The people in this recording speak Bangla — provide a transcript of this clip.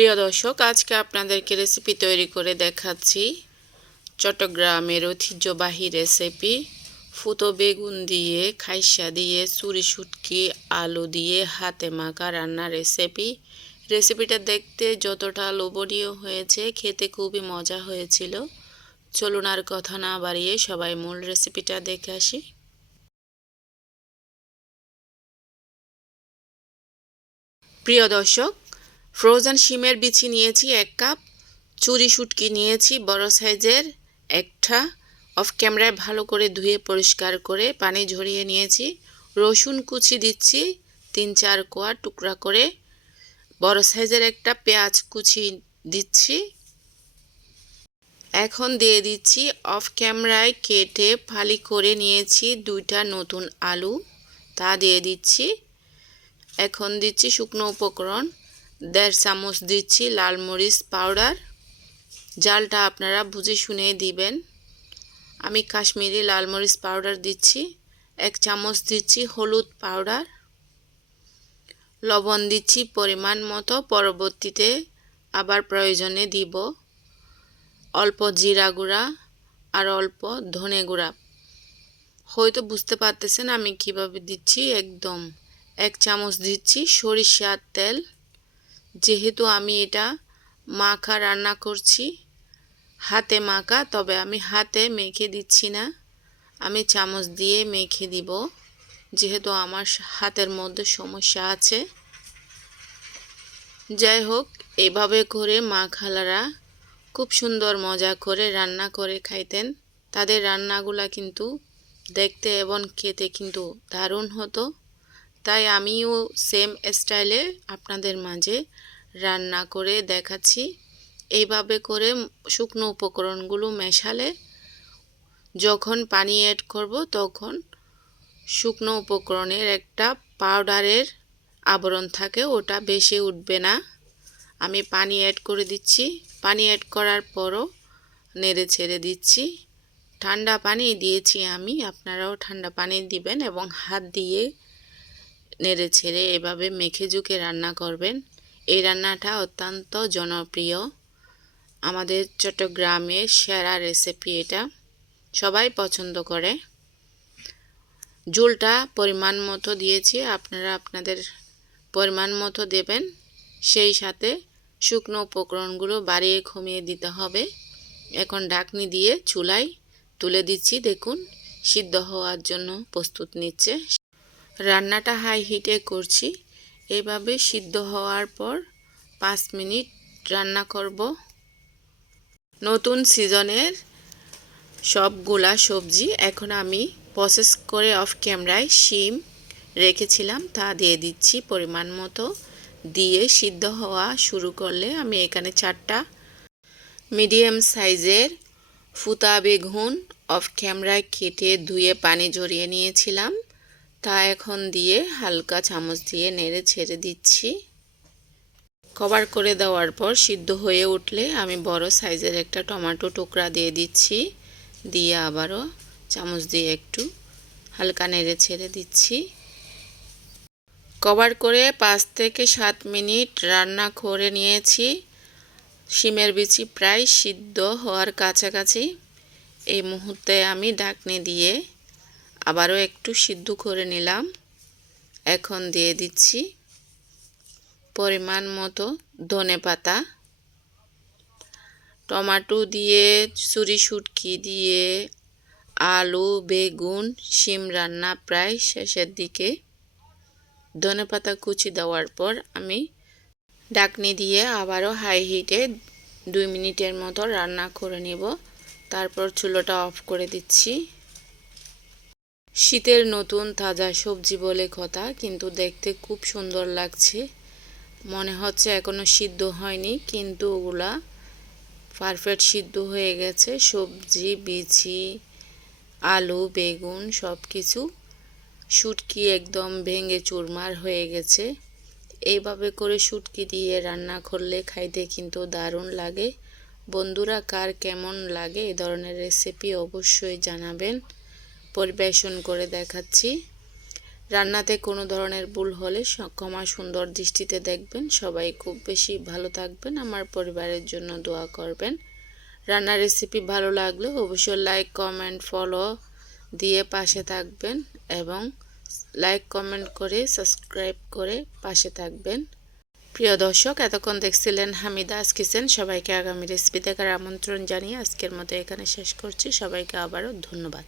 প্রিয় দর্শক, আজকে আপনাদেরকে রেসিপি তৈরি করে দেখাচ্ছি। চট্টগ্রামের ঐতিহ্যবাহী রেসিপি ফুটো বেগুন দিয়ে, খাইসা দিয়ে চুরি শুটকি, আলু দিয়ে হাতে মাখা রান্নার রেসিপি রেসিপিটা দেখতে যতটা লোভনীয় হয়েছে, খেতে খুবই মজা হয়েছিল। চলুন আর কথা না বাড়িয়ে সবাই মূল রেসিপিটা দেখে আসি। প্রিয় দর্শক ফ্রোজেন শিমের বিচি নিয়েছি এক কাপ, চুরি শুটকি নিয়েছি বড় সাইজের একটা। অফ ক্যামেরায় ভালো করে ধুয়ে পরিষ্কার করে পানি ঝরিয়ে নিয়েছি। রসুন কুচি দিচ্ছি, তিন চার কোয়া টুকরা করে। বড় সাইজের একটা পেঁয়াজ কুচি দিচ্ছি। এখন দিয়ে দিচ্ছি অফ ক্যামেরায় কেটে ফালি করে নিয়েছি দুইটা নতুন আলু। তা দিয়ে দিচ্ছি। এখন দিচ্ছি শুকনো উপকরণ। দেড় চামচ দিচ্ছি লাল মরিচ পাউডার। জালটা আপনারা বুঝে শুনে দিবেন। আমি কাশ্মীরি লাল মরিচ পাউডার দিচ্ছি। এক চামচ দিচ্ছি হলুদ পাউডার। লবণ দিচ্ছি পরিমাণ মতো, পরবর্তীতে আবার প্রয়োজনে দিব। অল্প জিরা গুঁড়া আর অল্প ধনে গুঁড়া। হয়তো বুঝতে পারতেছেন আমি কীভাবে দিচ্ছি। একদম এক চামচ দিচ্ছি সরিষার তেল। যেহেতু আমি এটা মাখা রান্না করছি, হাতে মাখা, তবে আমি হাতে মেখে দিচ্ছি না। আমি চামচ দিয়ে মেখে দিব, যেহেতু আমার হাতের মধ্যে সমস্যা আছে। যাই হোক, এভাবে করে মা খালারা খুব সুন্দর মজা করে রান্না করে খাইতেন। তাদের রান্নাগুলা কিন্তু দেখতে এবং খেতে কিন্তু দারুণ হতো। তাই আমিও সেম স্টাইলে আপনাদের মাঝে রান্না করে দেখাচ্ছি। এইভাবে করে শুকনো উপকরণগুলো মেশালে যখন পানি অ্যাড করব তখন শুকনো উপকরণের একটা পাউডারের আবরণ থাকে, ওটা বেশি উঠবে না। আমি পানি অ্যাড করে দিচ্ছি। পানি অ্যাড করার পরও নেড়ে ছেড়ে দিচ্ছি। ঠান্ডা পানি দিয়েছি আমি, আপনারাও ঠান্ডা পানি দিবেন এবং হাত দিয়ে নেড়ে ছেড়ে এভাবে মেখে ঝুঁকে রান্না করবেন। এই রান্নাটা অত্যন্ত জনপ্রিয়। আমাদের চট্টগ্রামের সেরা রেসিপি এটা। সবাই পছন্দ করে। ঝোলটা পরিমাণ মতো দিয়েছি, আপনারা আপনাদের পরিমাণ মতো দেবেন। সেই সাথে শুকনো উপকরণগুলো বাড়িয়ে কমিয়ে দিতে হবে। এখন ঢাকনি দিয়ে চুলায় তুলে দিচ্ছি, দেখুন, সিদ্ধ হওয়ার জন্য প্রস্তুত নিচ্ছে। রান্নাটা হাই হিটে করছি। এভাবে সিদ্ধ হওয়ার পর পাঁচ মিনিট রান্না করব। নতুন সিজনের সবগুলা সবজি এখন আমি প্রসেস করে অফ ক্যামেরায় শিম রেখেছিলাম, তা দিয়ে দিচ্ছি পরিমাণ মতো। দিয়ে সিদ্ধ হওয়া শুরু করলে আমি এখানে চারটা মিডিয়াম সাইজের ফুতা বেগুন অফ ক্যামেরায় কেটে ধুয়ে পানি ঝরিয়ে নিয়েছিলাম। তা এখন দিয়ে হালকা চামচ দিয়ে নেড়ে ছেড়ে দিচ্ছি। কভার করে দেওয়ার পর সিদ্ধ হয়ে উঠলে আমি বড় সাইজের একটা টমেটো টুকরা দিয়ে দিচ্ছি। দিয়ে আবারও চামচ দিয়ে একটু হালকা নেড়ে ছেড়ে দিচ্ছি। কভার করে পাঁচ থেকে সাত মিনিট রান্না করে নিয়েছি। শিমের বিচি প্রায় সিদ্ধ হওয়ার কাছাকাছি। এই মুহূর্তে আমি ডাকনি দিয়ে আবারও একটু সিদ্ধ করে নিলাম। এখন দিয়ে দিচ্ছি পরিমাণ মতো ধনে পাতা। টমাটো দিয়ে চুরি শুটকি দিয়ে, আলু, বেগুন, শিম রান্না প্রায় শেষের দিকে। ধনে পাতা কুচি দেওয়ার পর আমি ডাকনি দিয়ে আবারও হাই হিটে দুই মিনিটের মতো রান্না করে নিব। তারপর চুলোটা অফ করে দিচ্ছি। শীতের নতুন তাজা সবজি বলে কথা, কিন্তু দেখতে খুব সুন্দর লাগছে। মনে হচ্ছে এখনও সিদ্ধ হয়নি, কিন্তু ওগুলা পারফেক্ট সিদ্ধ হয়ে গেছে। সবজি বিছি আলু, বেগুন সব কিছু শুটকি একদম ভেঙে চুরমার হয়ে গেছে। এইভাবে করে শুটকি দিয়ে রান্না করলে খাইতে কিন্তু দারুণ লাগে। বন্ধুরা, কার কেমন লাগে এ ধরনের রেসিপি অবশ্যই জানাবেন। পরিবেশন করে দেখাচ্ছি। রান্নাতে কোনো ধরনের ভুল হলে ক্ষমা সুন্দর দৃষ্টিতে দেখবেন। সবাই খুব বেশি ভালো থাকবেন। আমার পরিবারের জন্য দোয়া করবেন। রান্নার রেসিপি ভালো লাগলে অবশ্যই লাইক কমেন্ট ফলো দিয়ে পাশে থাকবেন এবং লাইক কমেন্ট করে সাবস্ক্রাইব করে পাশে থাকবেন। প্রিয় দর্শক, এতক্ষণ দেখছিলেন হামিদাস কিচেন। সবাইকে আগামী রেসিপি দেখার আমন্ত্রণ জানিয়ে আজকের মতো এখানে শেষ করছি। সবাইকে আবারও ধন্যবাদ।